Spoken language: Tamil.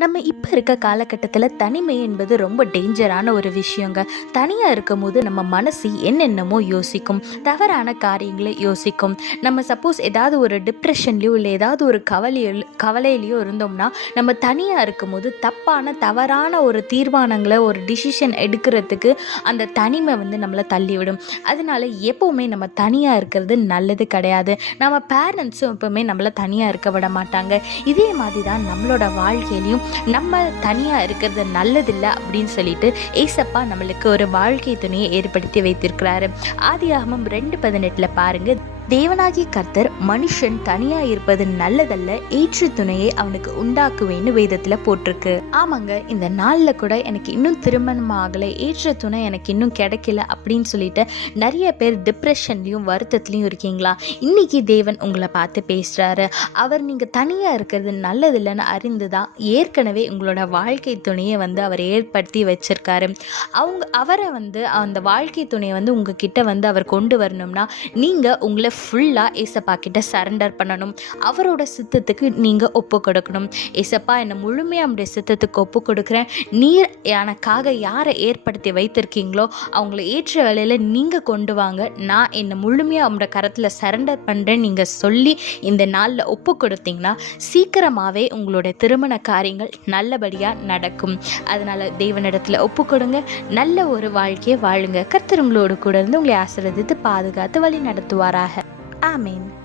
நம்ம இப்போ இருக்க காலகட்டத்தில் தனிமை என்பது ரொம்ப டேஞ்சரான ஒரு விஷயங்க. தனியாக இருக்கும் போது நம்ம மனசு என்னென்னமோ யோசிக்கும். தவறான காரியங்களை யோசிக்கும். நம்ம சப்போஸ் ஏதாவது ஒரு டிப்ரெஷன்லையோ இல்லை ஏதாவது ஒரு கவலையோ கவலையிலையோ இருந்தோம்னா நம்ம தனியாக இருக்கும் போது தப்பான தவறான ஒரு தீர்மானங்களை ஒரு டிசிஷன் எடுக்கிறதுக்கு அந்த தனிமை வந்து நம்மளை தள்ளிவிடும். அதனால எப்போவுமே நம்ம தனியாக இருக்கிறது நல்லது கிடையாது. நம்ம பேரண்ட்ஸும் எப்போவுமே நம்மளை தனியாக இருக்க விட மாட்டாங்க. இதே மாதிரி தான் நம்மளோட வாழ்க்கையிலையும் நம்ம தனியாக இருக்கிறது நல்லதில்லை அப்படின்னு சொல்லிட்டு ஏசப்பா நம்மளுக்கு ஒரு வாழ்க்கை துணையை ஏற்படுத்தி வைத்திருக்கிறாரு. ஆதியாகமம் ரெண்டு பதினெட்டில் பாருங்க. தேவனாகிய கர்த்தர் மனுஷன் தனியா இருப்பது நல்லதல்ல ஏற்று துணையை அவனுக்கு உண்டாக்குவேன்னு வேதத்துல போட்டிருக்கு. ஆமாங்க இந்த நாள்ல கூட எனக்கு இன்னும் திருமணம் ஆகலை ஏற்ற துணை எனக்கு இன்னும் கிடைக்கல அப்படின்னு சொல்லிட்டு நிறைய பேர் டிப்ரெஷன்லயும் வருத்தத்துலயும் இருக்கீங்களா? இன்னைக்கு தேவன் உங்களை பார்த்து பேசுறாரு. அவர் நீங்க தனியா இருக்கிறது நல்லதில்லைன்னு அறிந்துதான் ஏற்கனவே உங்களோட வாழ்க்கை துணையை வந்து அவர் ஏற்படுத்தி வச்சிருக்காரு. அவங்க அவரை வந்து அந்த வாழ்க்கை துணையை வந்து உங்ககிட்ட வந்து அவர் கொண்டு வரணும்னா நீங்க உங்களை ஃபுல்லாக ஏசப்பா கிட்ட சரண்டர் பண்ணணும். அவரோட சித்தத்துக்கு நீங்கள் ஒப்பு கொடுக்கணும். ஏசப்பா என்னை முழுமையாக அவருடைய சித்தத்துக்கு ஒப்பு கொடுக்குறேன். நீர் எனக்காக யாரை ஏற்படுத்தி வைத்திருக்கீங்களோ அவங்கள ஏற்ற வேலையில் நீங்கள் கொண்டு வாங்க. நான் என்னை முழுமையாக அவங்களோட கரத்தில் சரண்டர் பண்ணுறேன்னு நீங்கள் சொல்லி இந்த நாளில் ஒப்பு கொடுத்தீங்கன்னா சீக்கிரமாகவே உங்களுடைய திருமண காரியங்கள் நல்லபடியாக நடக்கும். அதனால் தேவனிடத்தில் ஒப்பு கொடுங்க. நல்ல ஒரு வாழ்க்கையை வாழுங்க. கர்த்தர் உங்களோடு கூட இருந்து உங்களை ஆசீர்வதித்து பாதுகாத்து வழி நடத்துவாராக. Amen.